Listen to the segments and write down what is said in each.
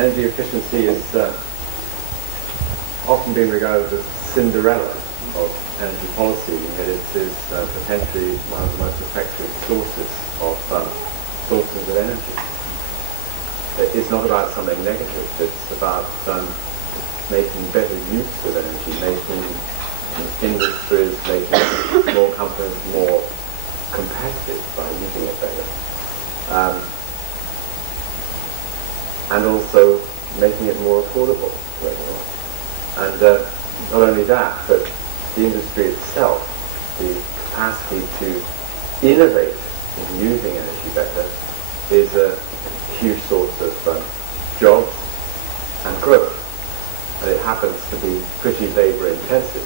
energy efficiency is often been regarded as Cinderella of energy policy, in that it is potentially one of the most effective sources of energy. It's not about something negative. It's about making better use of energy, making industries, making small companies more competitive by using it better. And also making it more affordable to everyone. And not only that, but the industry itself, the capacity to innovate in using energy better, is a huge source of jobs and growth. And it happens to be pretty labor intensive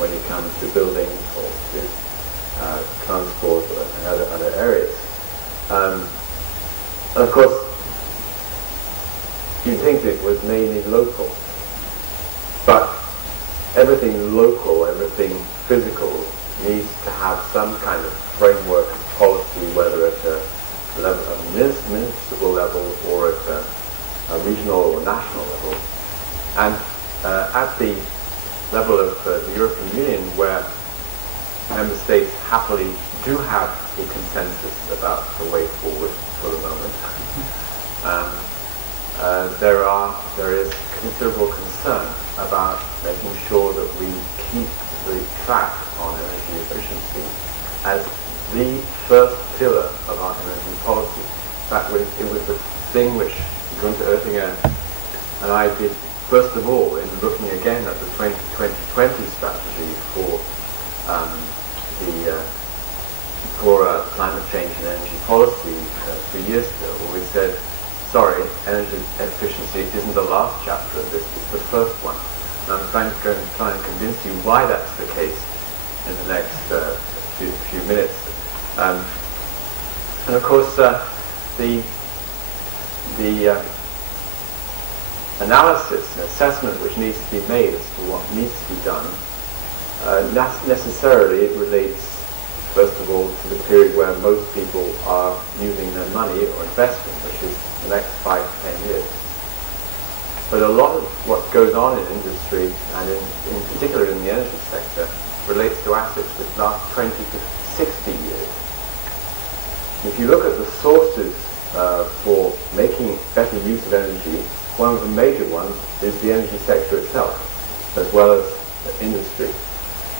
when it comes to building or to transport and other areas. And of course, you'd think it was mainly local, but everything local, everything physical needs to have some kind of framework and policy, whether at a level, a municipal level or at a regional or national level. And at the level of the European Union, where member states happily do have a consensus about the way forward for the moment, there is considerable concern about making sure that we keep the track on energy efficiency as the first pillar of our energy policy. It was the thing which Gunther Oettinger and I did first of all in looking again at the 2020 strategy for climate change and energy policy 3 years ago, where we said, sorry, energy efficiency isn't the last chapter of this, it's the first one. And I'm going to try and convince you why that's the case in the next few minutes. And of course, the analysis and assessment which needs to be made as to what needs to be done, necessarily it relates, first of all, to the period where most people are using their money or investing, which is the next 5 to 10 years. But a lot of what goes on in industry, and in particular in the energy sector, relates to assets which last 20 to 60 years. If you look at the sources for making better use of energy, one of the major ones is the energy sector itself, as well as industry.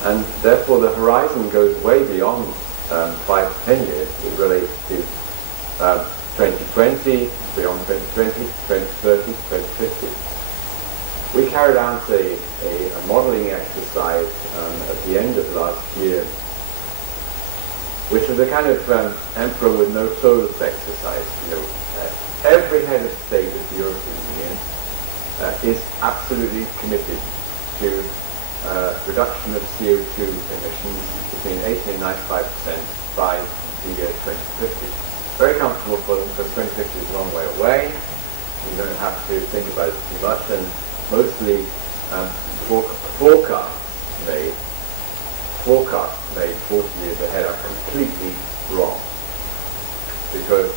And therefore the horizon goes way beyond 5 to 10 years. It relates to 2020, beyond 2020, 2030, 2050. We carried out a modeling exercise at the end of last year, which was a kind of emperor with no clothes exercise. Every head of state of the European Union is absolutely committed to reduction of CO2 emissions between 80 and 95% by the year 2050. Very comfortable for them, because 2050 is a long way away. You don't have to think about it too much, and mostly forecasts made 40 years ahead are completely wrong, because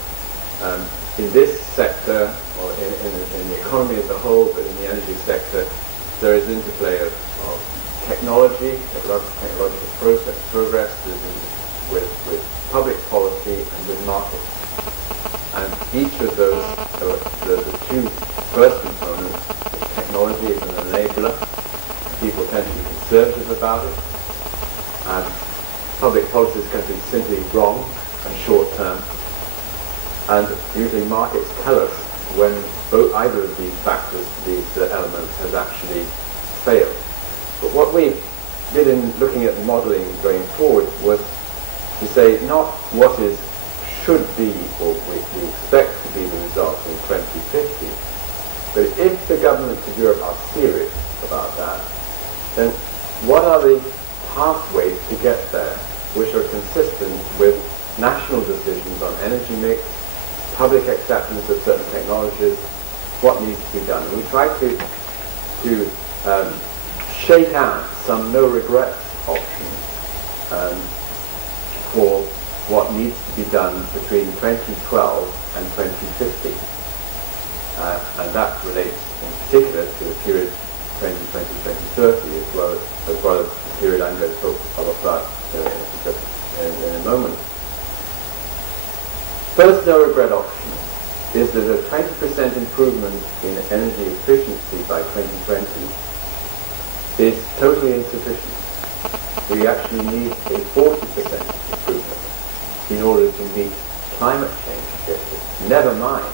in this sector, or in the economy as a whole, but in the energy sector, there is interplay of technology, technological progress with public policy and with markets. And each of those, the two first components, technology is an enabler. People tend to be conservative about it. And public policies can be simply wrong and short-term. And usually markets tell us when either of these factors, these elements, has actually failed. But what we did in looking at the modelling going forward was to say not what should be or we expect to be the result in 2050, but if the governments of Europe are serious about that, then what are the pathways to get there which are consistent with national decisions on energy mix, public acceptance of certain technologies, what needs to be done. And we try to shake out some no-regrets options for what needs to be done between 2012 and 2050. and that relates in particular to the period 2020-2030, as well as the period I'm going to talk about in a moment. First no-regret option is that a 20% improvement in energy efficiency by 2020 is totally insufficient. We actually need a 40% improvement in order to meet climate change objectives. Never mind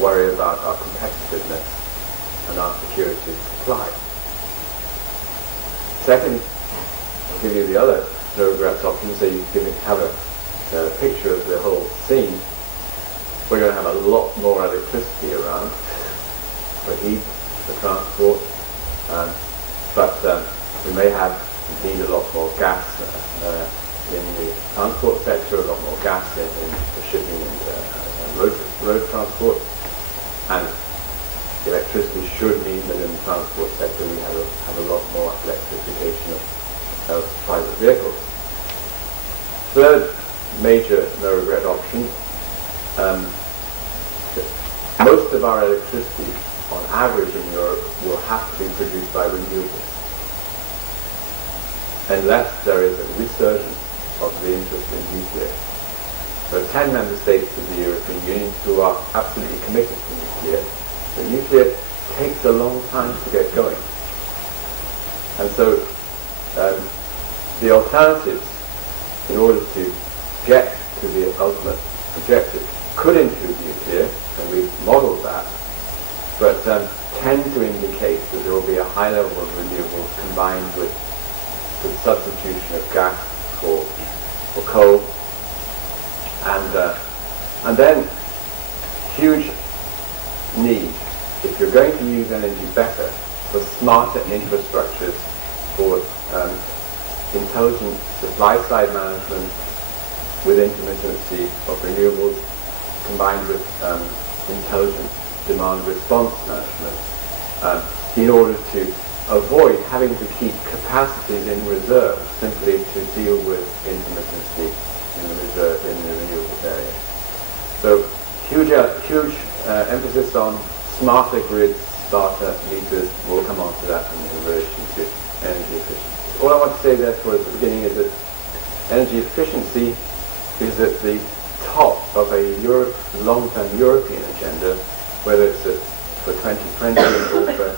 worry about our competitiveness and our security of supply. Second, I'll give you the other no regrets option so you can have a picture of the whole scene. We're going to have a lot more electricity around for heat, for transport, but we may have indeed a lot more gas in the transport sector, a lot more gas in the shipping and road transport, and electricity should mean that in the transport sector we have a lot more electrification of private vehicles. Third major no-regret option, most of our electricity on average in Europe will have to be produced by renewables, unless there is a resurgence of the interest in nuclear. There are 10 member states of the European Union who are absolutely committed to nuclear, but nuclear takes a long time to get going. And so the alternatives, in order to get to the ultimate objective, could include nuclear, and we've modelled that, but tend to indicate that there will be a high level of renewables combined with the substitution of gas for coal, and then huge need, if you're going to use energy better, for smarter infrastructures, for intelligent supply-side management with intermittency of renewables combined with intelligent demand response management, in order to avoid having to keep capacities in reserve simply to deal with intermittency in the renewables area. So huge emphasis on smarter grids, smarter meters. We'll come on to that in relation to energy efficiency. All I want to say therefore at the beginning is that energy efficiency is at the top of a long-term European agenda, whether it's for 2020 or for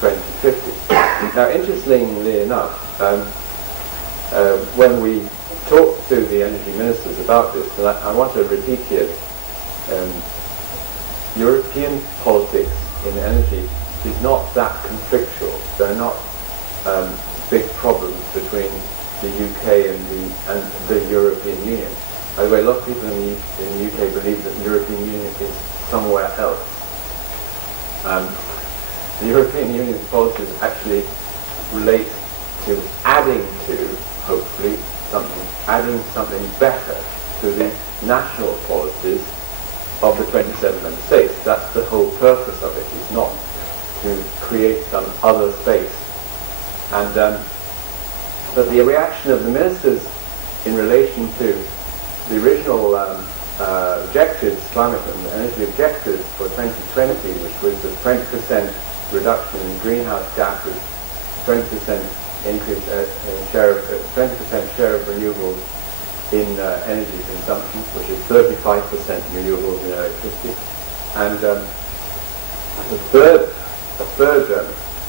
2050. Now, interestingly enough, when we talked to the energy ministers about this, and I want to repeat here, European politics in energy is not that conflictual. There are not big problems between the UK and the European Union. By the way, a lot of people in the UK believe that the European Union is somewhere else. The European Union's policies actually relate to adding something better to the national policies of the 27 member states. That's the whole purpose of it, is not to create some other space. And but the reaction of the ministers in relation to the original objectives, climate and energy objectives for 2020, which was a 20% reduction in greenhouse gases, 20% increase in share of 20% share of renewables in energy consumption, which is 35% renewables in electricity, and the third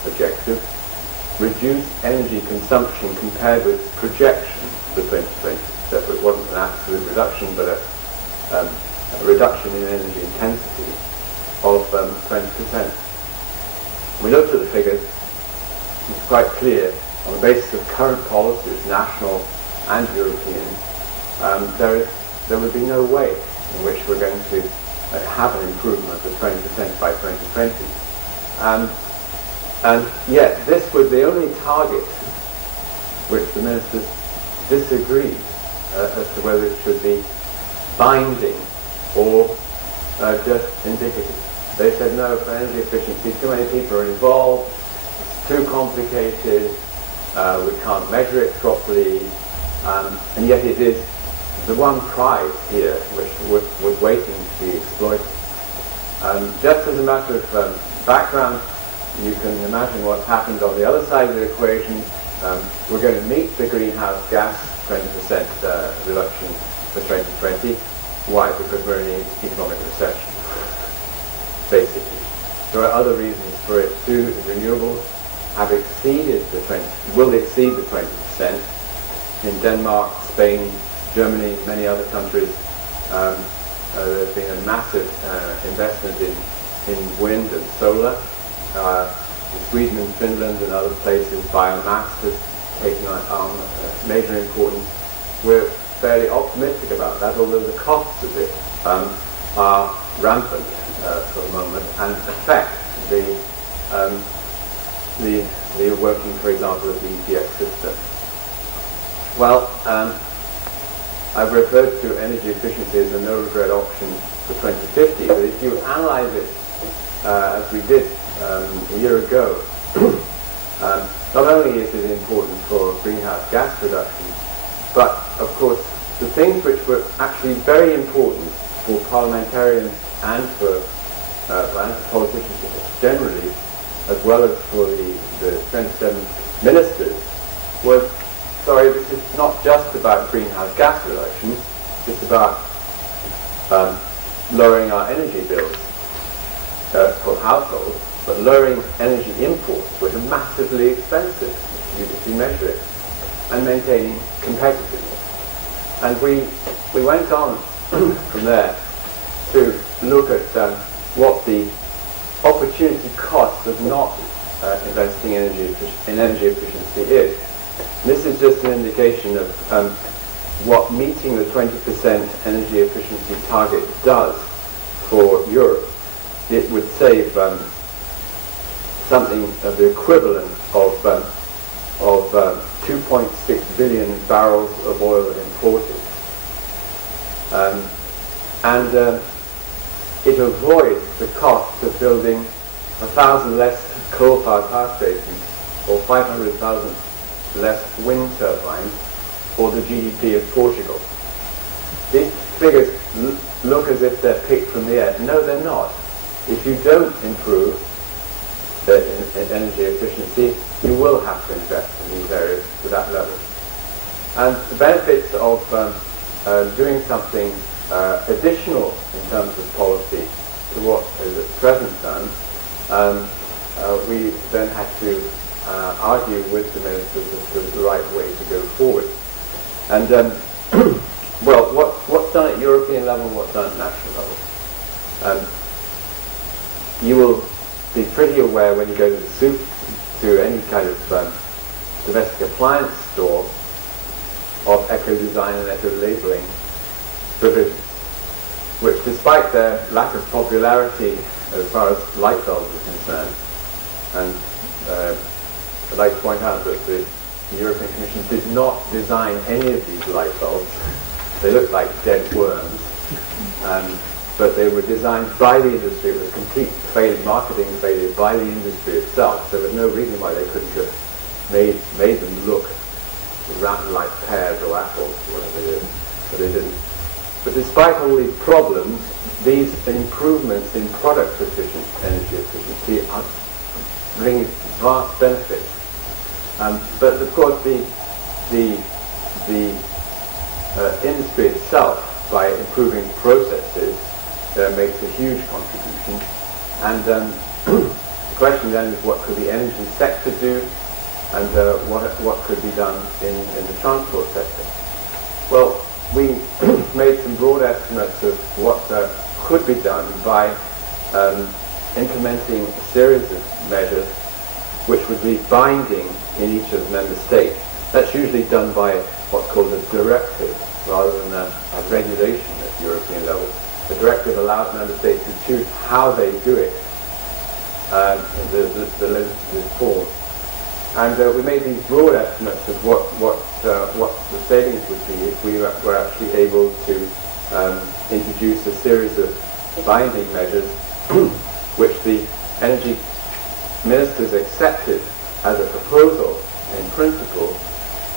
objective, reduce energy consumption compared with projections for 2020. So it wasn't an absolute reduction, but a reduction in energy intensity of 20%. We looked at the figures. It's quite clear, on the basis of current policies, national and European, there would be no way in which we're going to have an improvement of 20% by 2020. And yet, this was the only target which the ministers disagreed as to whether it should be binding or just indicative. They said, no, for energy efficiency, too many people are involved, it's too complicated, we can't measure it properly, and yet it is the one prize here which was waiting to be exploited. Just as a matter of background, you can imagine what happened on the other side of the equation. We're going to meet the greenhouse gas 20% reduction for 2020. Why? Because we're in an economic recession, basically. There are other reasons for it too. The renewables have exceeded will exceed the 20%. In Denmark, Spain, Germany, many other countries, there's been a massive investment in wind and solar. In Sweden and Finland and other places, biomass has taken on major importance. We're fairly optimistic about that, although the costs of it are rampant for the moment and affect the working, for example, of the ETS system. Well, I've referred to energy efficiency as a no-regret option for 2050, but if you analyze it as we did a year ago, not only is it important for greenhouse gas reduction, but of course the things which were actually very important for parliamentarians and for politicians generally, as well as for the 27 ministers, was, sorry, this is not just about greenhouse gas reductions, it's about lowering our energy bills for households, but lowering energy imports, which are massively expensive if you measure it, and maintaining competitiveness. And we went on from there to look at what the opportunity cost of not investing in energy efficiency is. This is just an indication of what meeting the 20% energy efficiency target does for Europe. It would save something of the equivalent of 2.6 billion barrels of oil imported. It avoids the cost of building 1,000 less coal-fired power stations or 500,000 less wind turbines or the GDP of Portugal. These figures look as if they're picked from the air. No, they're not. If you don't improve in energy efficiency, you will have to invest in these areas to that level. And the benefits of doing something additional in terms of policy to what is at present done, we then had to argue with the ministers as to the right way to go forward. And well, what's done at European level and what's done at national level? You will be pretty aware when you go to to any kind of domestic appliance store of eco-design and eco-labeling provisions, which, despite their lack of popularity as far as light bulbs are concerned, and I'd like to point out that the European Commission did not design any of these light bulbs. They look like dead worms, but they were designed by the industry. It was a complete marketing failure by the industry itself. So there was no reason why they couldn't have made them look rather like pears or apples, or whatever it is, but they didn't. But despite all these problems, these improvements in product energy efficiency are bringing vast benefits. But of course, the industry itself, by improving processes, makes a huge contribution. And the question then is, what could the energy sector do, and what could be done in the transport sector? Well, we made some broad estimates of what could be done by implementing a series of measures which would be binding in each of the member states. That's usually done by what's called a directive rather than a regulation at European level. The directive allows member states to choose how they do it, the legislative form. And we made these broad estimates of what the savings would be if we were actually able to introduce a series of binding measures which the energy ministers accepted as a proposal in principle,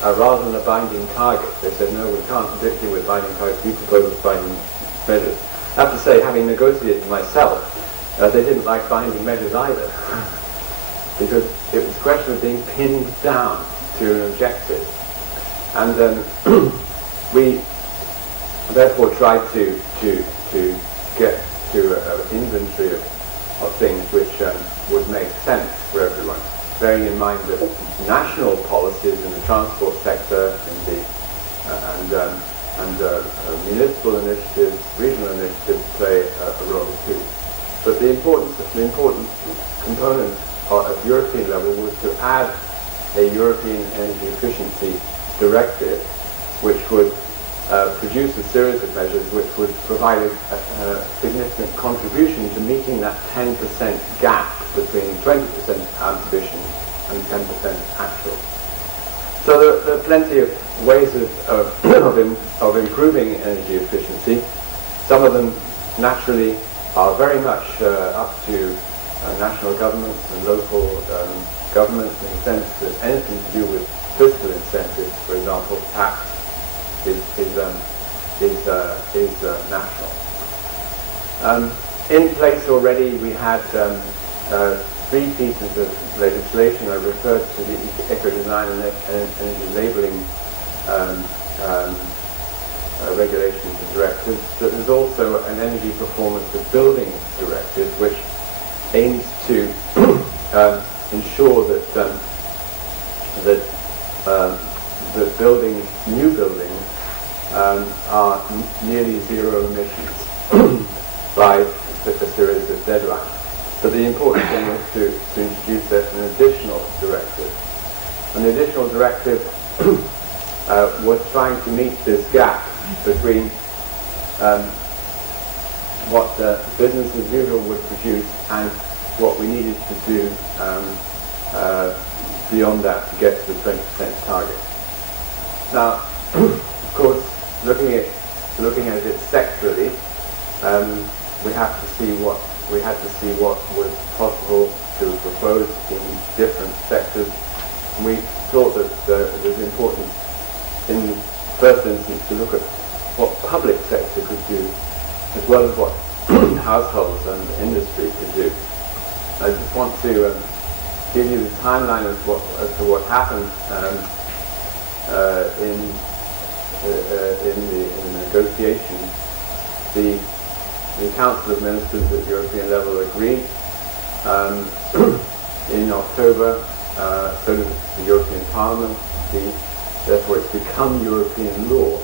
rather than a binding target. They said, no, we can't deal with binding targets, we propose binding measures. I have to say, having negotiated myself, They didn't like binding measures either, because it was a question of being pinned down to an objective. And we therefore tried to get to an inventory of things which would make sense for everyone, bearing in mind that national policies in the transport sector and municipal initiatives, regional initiatives play a role too. But the important component at European level was to add a European energy efficiency directive, which would produce a series of measures which would provide a significant contribution to meeting that 10% gap between 20% ambition and 10% actual. So there are plenty of ways of improving energy efficiency. Some of them naturally are very much up to national governments and local governments, in the sense that anything to do with fiscal incentives, for example, tax, is national. In place already, we had 3 pieces of legislation. I referred to the eco-design and energy labelling regulations and directives, but there's also an energy performance of buildings directive, which aims to ensure that new buildings are nearly zero emissions by a series of deadlines. But the important thing was to introduce an additional directive. And the additional directive was trying to meet this gap between what business as usual would produce and what we needed to do beyond that to get to the 20% target. Now, of course, looking at it sectorally, we had to see what was possible to propose in different sectors. And we thought that it was important, in the first instance, to look at what public sector could do, as well as what households and industry could do. I just want to give you the timeline as to what happened in the negotiations. The Council of Ministers at European level agreed in October, so did the European Parliament. Therefore it's become European law,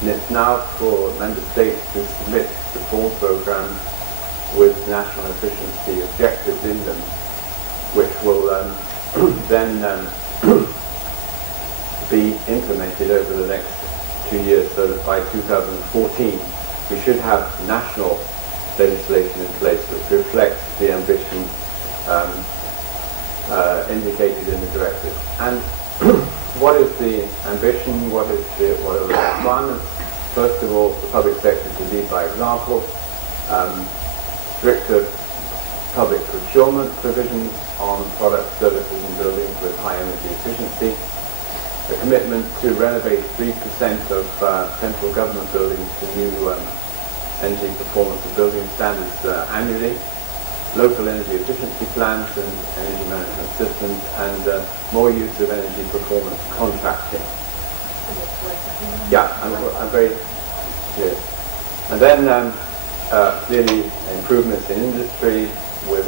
and it's now for member states to submit reform programs with national efficiency objectives in them, which will then be implemented over the next 2 years, so that by 2014 we should have national legislation in place which reflects the ambition indicated in the directive. And what is the ambition? What are the requirements? First of all, the public sector to lead by example. Stricter public procurement provisions on products, services and buildings with high energy efficiency. A commitment to renovate 3% of central government buildings to new energy performance and building standards annually. Local energy efficiency plans and energy management systems, and more use of energy performance contracting. Yeah, I'm very clear. And then clearly improvements in industry with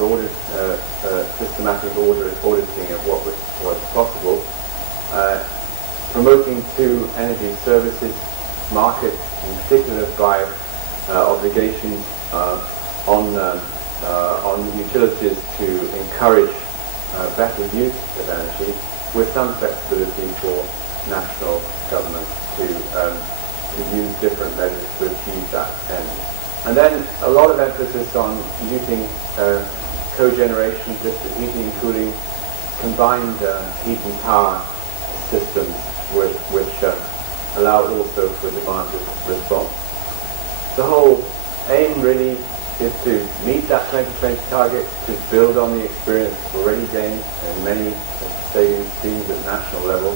systematic auditing of what was possible. Promoting two energy services markets, in particular by obligations on utilities to encourage better use of energy, with some flexibility for national governments to use different measures to achieve that end. And then a lot of emphasis on using cogeneration, district heating and cooling, combined heat and power systems which allow also for demand response. The whole aim really is to meet that 2020 target, to build on the experience already gained in many savings schemes at national level,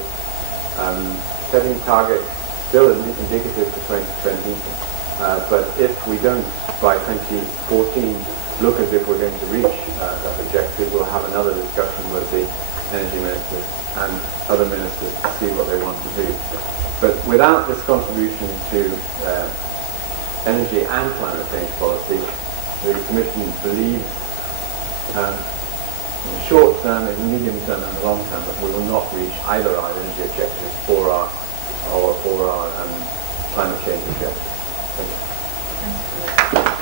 setting targets still indicative for 2020, But if we don't, by 2014, look as if we're going to reach that objective, we'll have another discussion with the energy ministers and other ministers to see what they want to do. But without this contribution to energy and climate change policy, the Commission believes in the short term, in the medium term and the long term that we will not reach either our energy objectives or our climate change objectives. Thank you.